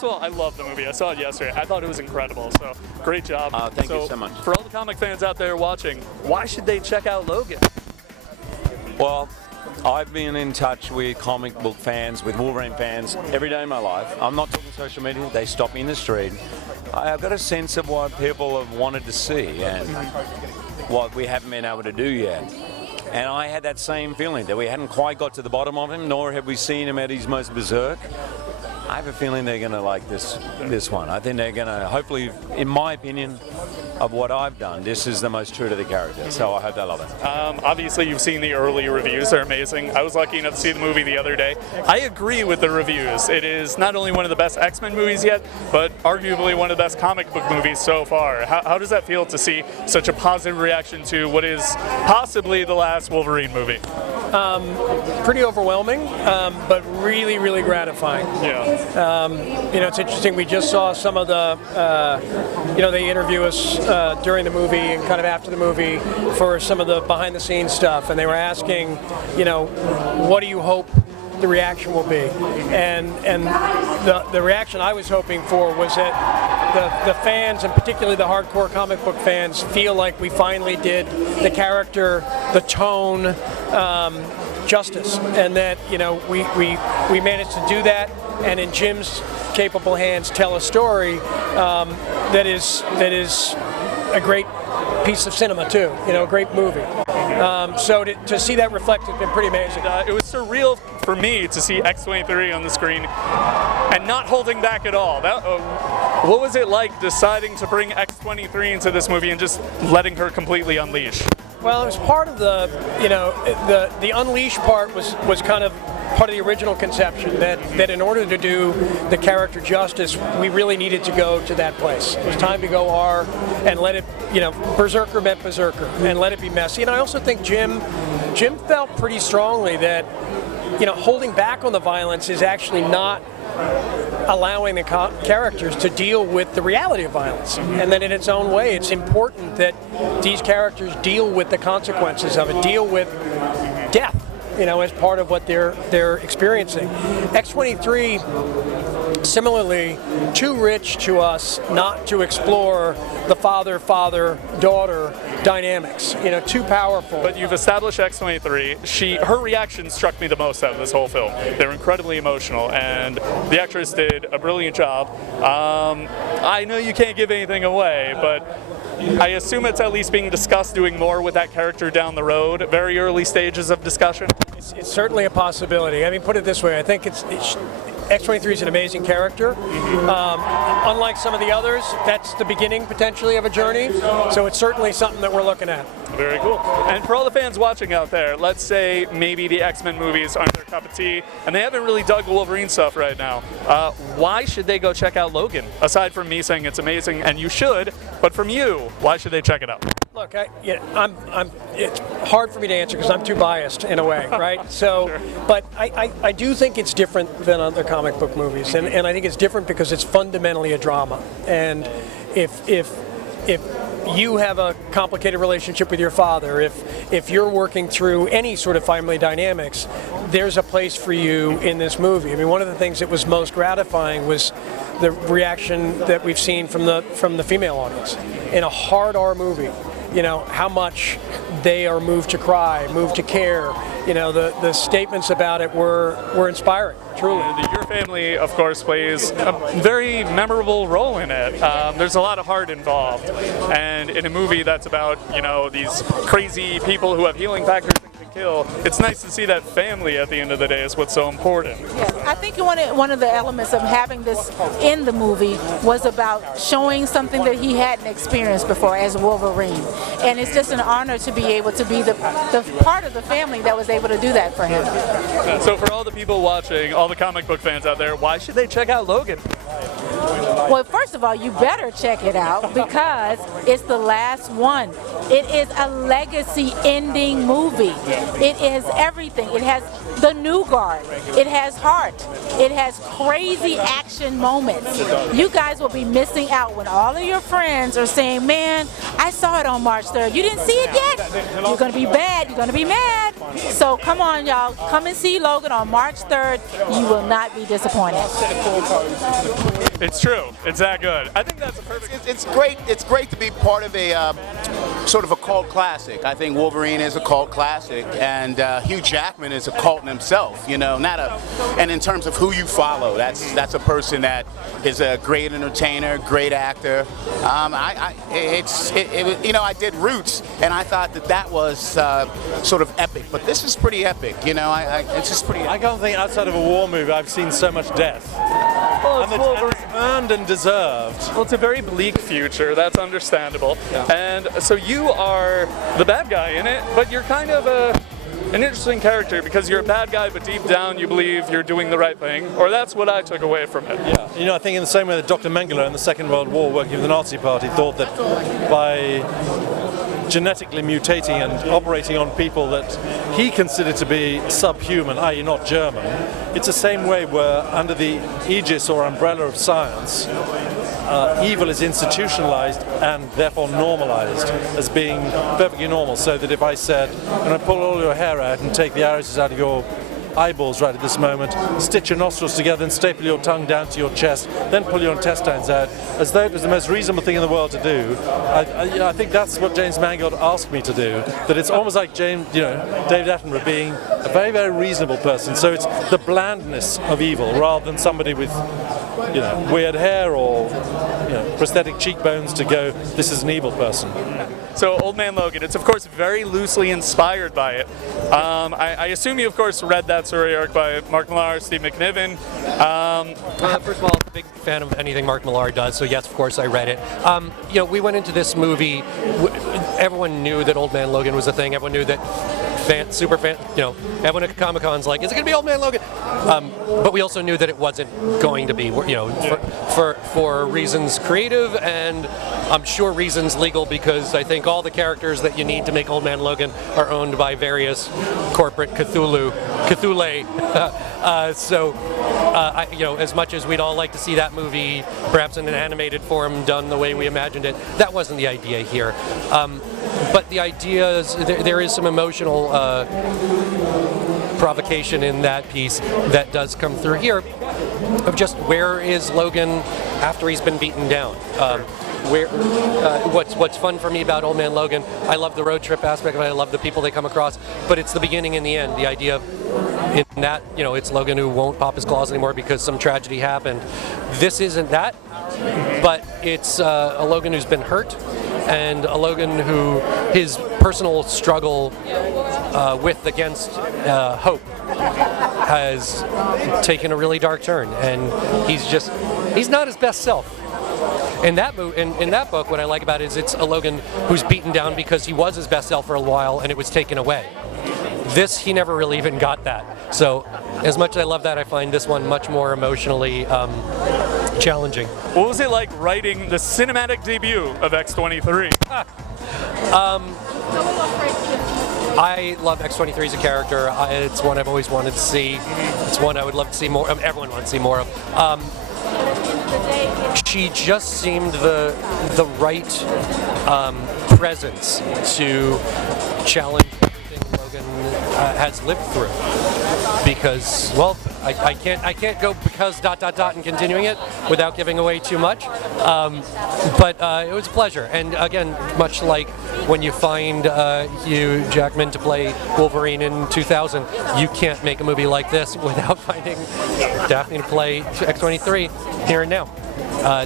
First of all, I love the movie. I saw it yesterday. I thought it was incredible. So great job. Thank you so much. For all the comic fans out there watching, why should they check out Logan? Well, I've been in touch with comic book fans, with Wolverine fans, every day in my life. I'm not talking social media. They stop me in the street. I've got a sense of what people have wanted to see and what we haven't been able to do yet. And I had that same feeling that we hadn't quite got to the bottom of him, nor have we seen him at his most berserk. I have a feeling they're going to like this one. I think they're going to, hopefully, in my opinion, of what I've done, this is the most true to the character. So I hope they love it. Obviously, you've seen the early reviews. They're amazing. I was lucky enough to see the movie the other day. I agree with the reviews. It is not only one of the best X-Men movies yet, but arguably one of the best comic book movies so far. How does that feel to see such a positive reaction to what is possibly the last Wolverine movie? Pretty overwhelming, but really, really gratifying. Yeah. It's interesting. We just saw some of the, they interview us during the movie and kind of after the movie for some of the behind-the-scenes stuff, and they were asking, what do you hope the reaction will be? And the reaction I was hoping for was that the fans, and particularly the hardcore comic book fans, feel like we finally did the character, the tone, justice, and that we managed to do that, and in Jim's capable hands tell a story that is a great piece of cinema too, a great movie. So to see that reflected has been pretty amazing. It was surreal for me to see X-23 on the screen and not holding back at all. What was it like deciding to bring X-23 into this movie and just letting her completely unleash? Well, it was part of the unleash part was kind of part of the original conception that in order to do the character justice, we really needed to go to that place. It was time to go R and let it, Berserker meant Berserker, and let it be messy. And I also think Jim felt pretty strongly that, holding back on the violence is actually not allowing the characters to deal with the reality of violence, and that in its own way it's important that these characters deal with the consequences of it, deal with death, as part of what they're experiencing. X-23, similarly, too rich to us not to explore the father-daughter dynamics, too powerful. But you've established X-23. Her reaction struck me the most out of this whole film. They're incredibly emotional, and the actress did a brilliant job. I know you can't give anything away, but I assume it's at least being discussed doing more with that character down the road, very early stages of discussion. It's certainly a possibility. I mean, put it this way, I think X-23 is an amazing character. Unlike some of the others, that's the beginning, potentially, of a journey. So it's certainly something that we're looking at. Very cool. And for all the fans watching out there, let's say maybe the X-Men movies aren't their cup of tea, and they haven't really dug the Wolverine stuff right now. Why should they go check out Logan? Aside from me saying it's amazing, and you should, but from you, why should they check it out? Look, it's hard for me to answer because I'm too biased in a way, right? So, sure. But I do think it's different than other comic book movies, and I think it's different because it's fundamentally a drama. And if you have a complicated relationship with your father, if you're working through any sort of family dynamics, there's a place for you in this movie. I mean, one of the things that was most gratifying was the reaction that we've seen from the female audience in a hard R movie. How much they are moved to cry, moved to care. The statements about it were inspiring, truly. Your family, of course, plays a very memorable role in it. There's a lot of heart involved. And in a movie that's about, these crazy people who have healing factors and can kill, it's nice to see that family at the end of the day is what's so important. Yeah, I think one of the elements of having this in the movie was about showing something that he hadn't experienced before as Wolverine. And it's just an honor to be able to be the part of the family that was able to do that for him. So for all the people watching, all the comic book fans out there, why should they check out Logan? Well, first of all, you better check it out because it's the last one. It is a legacy ending movie. It is everything. It has the new guard. It has heart. It has crazy action moments. You guys will be missing out when all of your friends are saying, man, I saw it on March 3rd. You didn't see it yet? You're going to be bad. You're going to be mad. So come on, y'all. Come and see Logan on March 3rd. You will not be disappointed. It's true. It's that good. I think that's a perfect. It's great. It's great to be part of a sort of a cult classic. I think Wolverine is a cult classic, and Hugh Jackman is a cult in himself. You know, and in terms of who you follow, that's a person that is a great entertainer, great actor. I did Roots, and I thought that was sort of epic, but this is pretty epic. You know, it's just pretty. I can't think outside of a war movie I've seen so much death. Well, And it's earned and deserved. Well, it's a very bleak future. That's understandable. Yeah. And so you are the bad guy in it, but you're kind of an interesting character because you're a bad guy, but deep down you believe you're doing the right thing. Or that's what I took away from it. Yeah. You know, I think in the same way that Dr. Mengele in the Second World War, working with the Nazi Party, thought that by genetically mutating and operating on people that he considered to be subhuman, i.e. not German, it's the same way where under the aegis or umbrella of science, evil is institutionalized and therefore normalized as being perfectly normal. So that if I said, I'm going to pull all your hair out and take the arrows out of your eyeballs right at this moment, stitch your nostrils together and staple your tongue down to your chest, then pull your intestines out, as though it was the most reasonable thing in the world to do. I think that's what James Mangold asked me to do, that it's almost like David Attenborough being a very, very reasonable person. So it's the blandness of evil rather than somebody with weird hair or prosthetic cheekbones to go, this is an evil person. So Old Man Logan, it's of course very loosely inspired by it. I assume you of course read that story arc by Mark Millar, Steve McNiven. First of all, I'm a big fan of anything Mark Millar does, so yes, of course I read it. We went into this movie, everyone knew that Old Man Logan was a thing, everyone knew that super fan, everyone at Comic-Con's like, is it going to be Old Man Logan? But we also knew that it wasn't going to be, for reasons creative and I'm sure reasons legal, because I think all the characters that you need to make Old Man Logan are owned by various corporate Cthulhu. As much as we'd all like to see that movie, perhaps in an animated form done the way we imagined it, that wasn't the idea here. But the idea is there is some emotional provocation in that piece that does come through here, of just where is Logan after he's been beaten down. What's fun for me about Old Man Logan, I love the road trip aspect of it, I love the people they come across, but it's the beginning and the end. The idea of in that, it's Logan who won't pop his claws anymore because some tragedy happened. This isn't that, but it's a Logan who's been hurt, and a Logan who his personal struggle against hope has taken a really dark turn, and he's not his best self. In that book, what I like about it is it's a Logan who's beaten down because he was his best self for a while and it was taken away. This, he never really even got that. So, as much as I love that, I find this one much more emotionally challenging. What was it like writing the cinematic debut of X-23? I love X-23 as a character. It's one I've always wanted to see. It's one I would love to see more of. Everyone wants to see more of. She just seemed the right presence to challenge everything Logan has lived through. Because, well, I can't go because ... and continuing it without giving away too much. But it was a pleasure. And again, much like when you find Hugh Jackman to play Wolverine in 2000, you can't make a movie like this without finding Daphne to play X-23 here and now.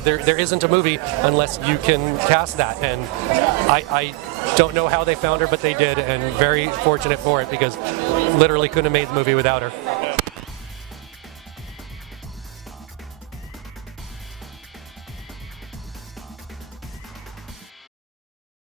There isn't a movie unless you can cast that, and I don't know how they found her, but they did, and very fortunate for it because literally couldn't have made the movie without her.